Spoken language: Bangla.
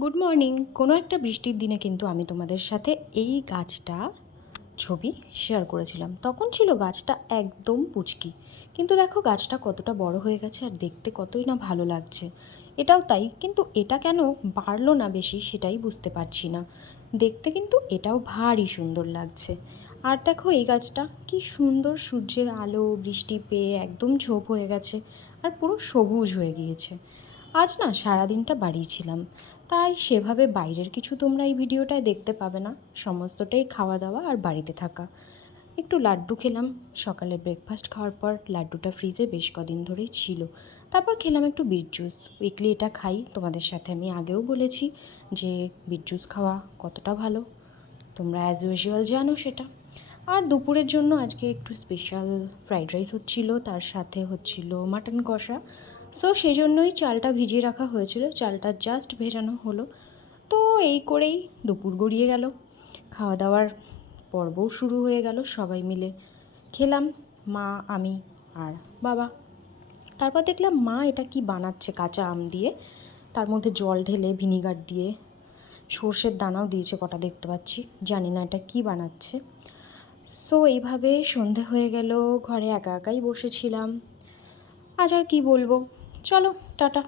Good morning. কোনো একটা বৃষ্টির দিনে কিন্তু আমি তোমাদের সাথে এই গাছটা ছবি শেয়ার করেছিলাম। তখন ছিল গাছটা একদম পুচকি, কিন্তু দেখো গাছটা কতটা বড় হয়ে গেছে আর দেখতে কতই না ভালো লাগছে। এটাও তাই, কিন্তু এটা কেন বাড়লো না বেশি সেটাই বুঝতে পারছি না। দেখতে কিন্তু এটাও ভারী সুন্দর লাগছে। আর দেখো এই গাছটা কি সুন্দর সূর্যের আলো বৃষ্টি পেয়ে একদম ঝোপ হয়ে গেছে আর পুরো সবুজ হয়ে গিয়েছে। আজ না সারাদিনটা বাড়ি ছিলাম, তাই সেভাবে বাইরের কিছু তোমরা এই ভিডিওটায় দেখতে পাবে না। সমস্তটাই খাওয়া দাওয়া আর বাড়িতে থাকা। একটু লাড্ডু খেলাম সকালে ব্রেকফাস্ট খাওয়ার পর। লাড্ডুটা ফ্রিজে বেশ কদিন ধরেই ছিল। তারপর খেলাম একটু বিট জুস। উইকলি এটা খাই, তোমাদের সাথে আমি আগেও বলেছি যে বিট জুস খাওয়া কতটা ভালো, তোমরা অ্যাজ ইউজুয়াল জানো সেটা। আর দুপুরের জন্য আজকে একটু স্পেশাল ফ্রাইড রাইস হচ্ছিল, তার সাথে হচ্ছিল মাটন কষা। সো সেই জন্যই চালটা ভিজিয়ে রাখা হয়েছিল, চালটা জাস্ট ভেজানো হলো। তো এই করেই দুপুর গড়িয়ে গেল, খাওয়া দাওয়ার পর্বও শুরু হয়ে গেল। সবাই মিলে খেলাম, মা, আমি আর বাবা। তারপর দেখলাম মা এটা কি বানাচ্ছে কাঁচা আম দিয়ে, তার মধ্যে জল ঢেলে ভিনিগার দিয়ে, সর্ষের দানাও দিয়েছে কটা দেখতে পাচ্ছি, জানি না এটা কি বানাচ্ছে। সো এইভাবে সন্ধে হয়ে গেল, ঘরে একা একাই বসেছিলাম। আজ আর কি বলবো, চলো টাটা।